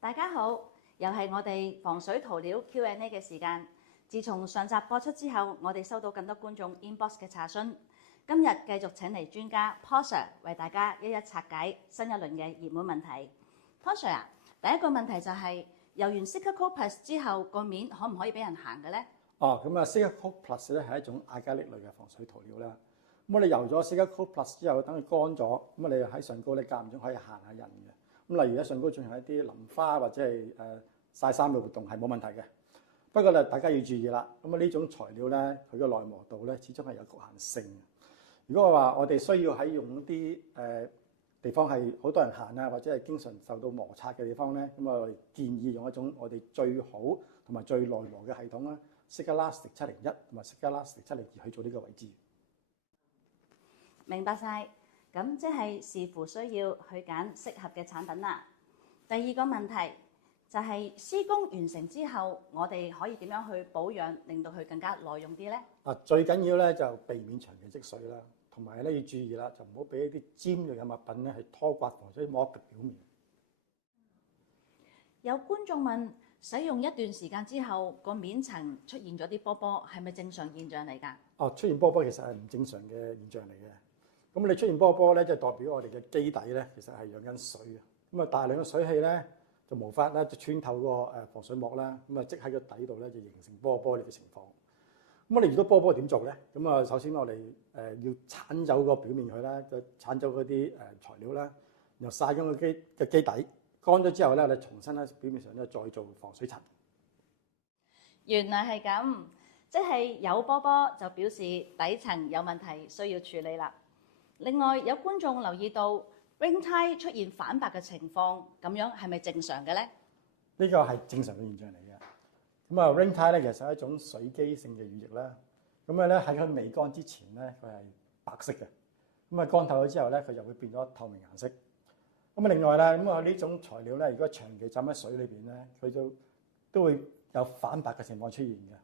大家好，又係我哋防水塗料 Q&A 嘅時間。自從上集播出之後，我哋收到更多觀眾 inbox 嘅查詢。今日繼續請嚟專家 Paul Sir 為大家一一拆解新一輪嘅熱門問題。Paul Sir 啊，第一個問題就係油完 Cerakote Plus 之後，個面可唔可以俾人行嘅咧？咁啊 Cerakote Plus 咧係一種亞加力類嘅防水塗料啦。咁我哋油咗 Cerakote Plus 之後，等佢乾咗，咁啊你喺上高咧間唔中可以行下人嘅。咁例如喺上高進行一啲淋花或者係曬衫嘅活動係冇問題嘅。不過咧，大家要注意啦。咁啊呢種材料咧，佢嘅耐磨度咧始終係有局限性。如果我哋需要喺用一啲地方係好多人行啊，或者係經常受到摩擦嘅地方咧，咁我哋建議用一種我哋最好同埋最耐磨嘅系統啦 Sigalastic 701同埋 Sigalastic 702去做呢個位置。明白晒，咁即係視乎需要去揀適合嘅產品啦。第二個問題就係施工完成之後，我哋可以點樣去保養，令到佢更加耐用啲咧？最緊要咧就避免長期積水啦，同埋咧要注意啦，就唔好俾一啲尖銳嘅物品咧係拖刮防水膜嘅表面。有觀眾問，使用一段時間之後，個面層出現咗啲波波，係咪正常現象嚟㗎？出現波波其實係唔正常嘅現象嚟嘅。咁你出現波波咧，就代表我哋嘅基底咧，其實係養緊水嘅。咁啊，大量嘅水氣咧就無法咧就穿透個防水膜啦，咁啊積喺個底度咧就形成波波呢個情況。咁我哋遇到波波點做咧？咁啊，首先我哋要剷走個表面佢啦，就剷走嗰啲材料啦，然後曬緊個基底，乾咗之後咧，我哋重新喺表面上咧再做防水層。原來係咁，即係有波波就表示底層有問題需要處理啦。另外有觀眾留意到 ring tie 出現反白嘅情況，咁樣係咪正常嘅咧？呢個係正常嘅現象嚟嘅。咁啊 ring tie 咧其實係一種水基性嘅乳液啦。咁啊咧喺佢未乾之前咧，佢係白色嘅。咁啊乾透咗之後咧，佢就會變咗透明顏色。咁啊另外咧，咁啊呢種材料咧，如果長期浸喺水裏邊咧，佢都會有反白嘅情況出現嘅。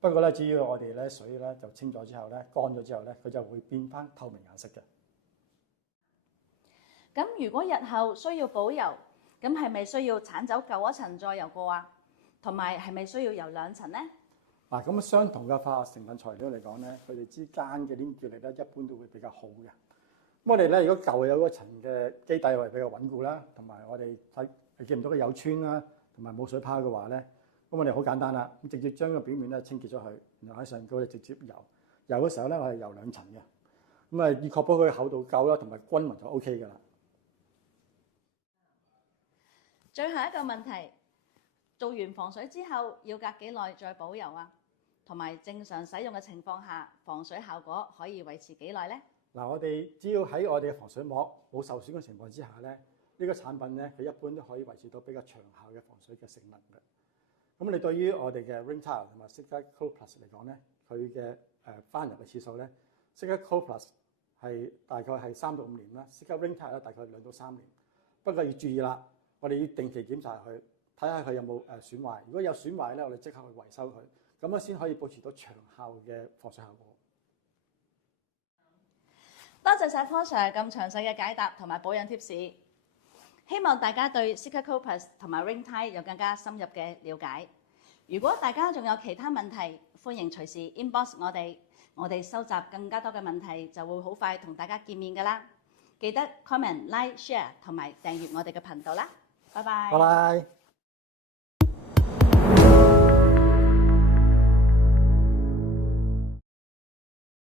不過咧，只要我哋咧水咧就清咗之後咧，乾咗之後咧，佢就會變翻透明顏色嘅。咁如果日後需要補油，咁係咪需要剷走舊一層再油過啊？同埋係咪需要油兩層咧？咁相同嘅化學成分材料嚟講咧，佢哋之間嘅黏結力咧一般都會比較好嘅。咁我哋咧如果舊有嗰層嘅基底係比較穩固啦，同埋我哋見唔到佢有穿啦，同埋冇水泡嘅話咧，咁我哋好簡單啦，咁直接將個表面咧清潔咗佢，然後喺上高咧直接油。油嘅時候咧，我係油兩層嘅。咁啊，以確保佢厚度夠啦，同埋均勻就 OK 㗎啦。最後一個問題，做完防水之後要隔幾耐再補油啊？同埋正常使用嘅情況下，防水效果可以維持幾耐咧？我哋只要喺我哋嘅防水膜冇受損嘅情況之下咧，呢個產品咧佢一般都可以維持到比較長效嘅防水嘅性能嘅。咁你對於我哋嘅 ring tie 同埋 Cerakote Plus 嚟講咧，佢嘅翻油嘅次數咧 Cerakote Plus 係大概係3到5年啦 Cerakote ring tie 咧大概2到3年。不過要注意啦，我哋要定期檢查佢，睇下佢有冇損壞。如果有損壞咧，我哋即刻去維修佢，咁樣先可以保持到長效嘅防水效果。多謝晒 Paul Sir 咁詳細嘅解答同埋保養貼士，希望大家對 Cerakote Plus 同埋 ring tie 有更加深入嘅了解。如果大家仲有其他問題，歡迎隨時 inbox 我哋收集更加多嘅問題，就會好快同大家見面㗎啦。記得 comment、like、share 同埋訂閱我哋嘅頻道啦。拜拜。拜拜。